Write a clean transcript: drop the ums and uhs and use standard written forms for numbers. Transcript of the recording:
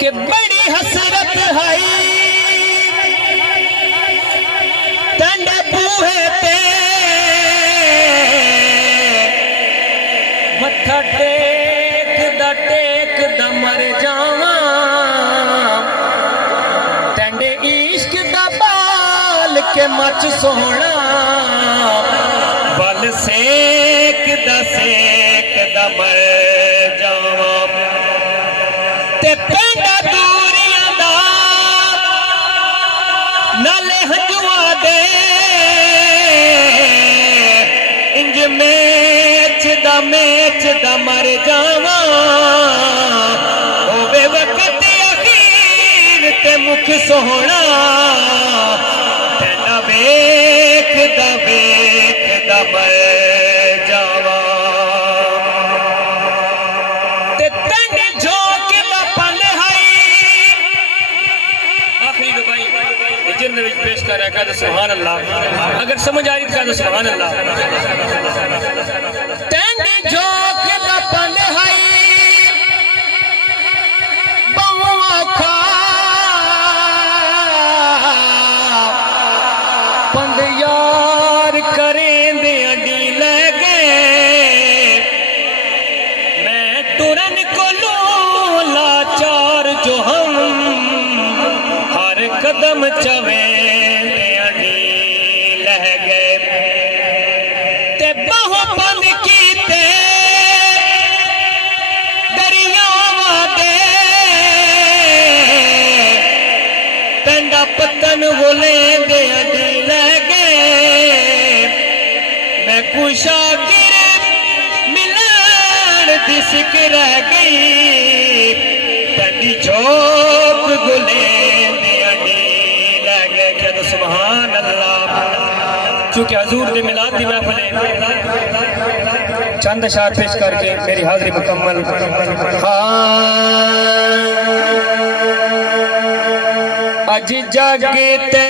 कि बड़ी हसरत हाई तंड बूहे ते मत्था टेक द मर जावा तंडे इश्क दा बाल के मच सोना बल सेक द मर जावा ते पेंडा दूरियां दा नाले हंजुआ दे इंज मेच दा मर जावा होवे वक्त अखीर ते मुख सोहना पेंडा वेख दा मर जावा ते पेंड झोंक दा पल हाई आखिरी दो भाई जिन विच पेश कर रहा है सुभान अल्लाह अगर समझ आ रही है सुभान अल्लाह पेंड झोंक दा पल हाई बहुआ खा पंद यार करें दे अडी ले गए मैं टुरन को लाचार जो हम हर कदम चवे दे अडी लह गए ते बहु बंद कीते दरियावां दे पेंडा पतन बोले दे अडी लह गए मैं कुशागिर मिलन दी सिक रह गई पेंडी झोंक गुले दे अडी लह गए क्या तो सुभान अल्लाह चूंकि हजूर दे मिलाद दी महफिल चंद अशार पेश करके मेरी हाजिरी मुकम्मल हाँ अज जागे ते